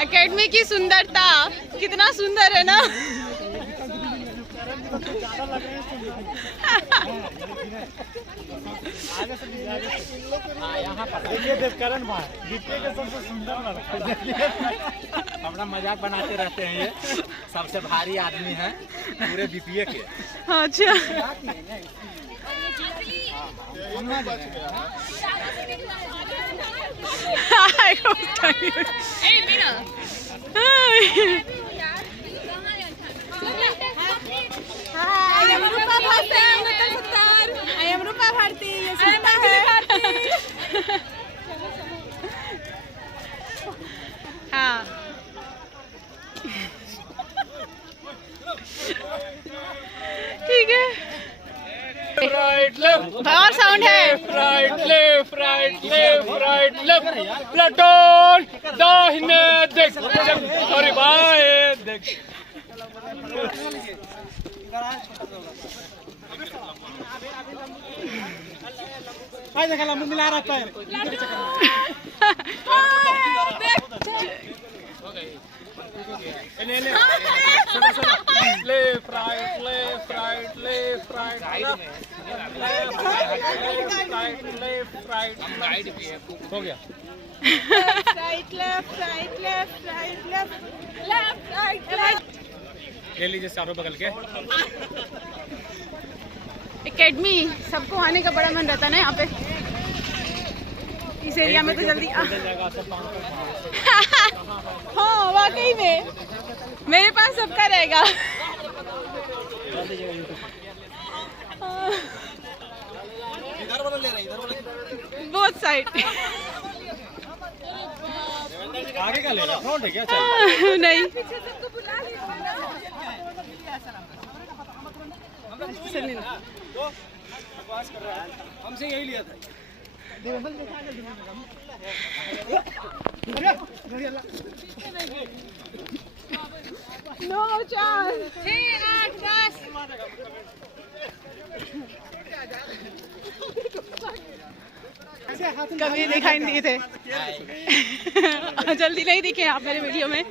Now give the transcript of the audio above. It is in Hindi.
एकेडमी की सुंदरता कितना सुंदर है ना। यहाँ पर देखिए करण भाई बीपीए के सबसे सुंदर लड़का अपना मजाक बनाते रहते हैं। ये सबसे भारी आदमी है पूरे बीपीए के। अच्छा हाँ ठीक है। राइट लेफ्ट और साउंड है right left right left right left platoon दाहिने देख अरे भाई देख भाई देखा मिला रहा पैर left right left right left right right left right right हो गया। Right left right left right left left right right. ले लीजिए चारों बगल के। एकेडमी सबको आने का बड़ा मन रहता है ना यहाँ पे, इस एरिया में तो जल्दी हाँ वाकई में मेरे पास सबका रहेगा। इधर वाला ले रहे हैं इधर वाला बोथ साइड आगे का ले रहा फ्रंट है क्या? चल नहीं हमसे यही लिया था। नौ 4 6 8 10 कभी दिखाई नहीं दिए थे। जल्दी नहीं दिखे आप मेरे वीडियो में।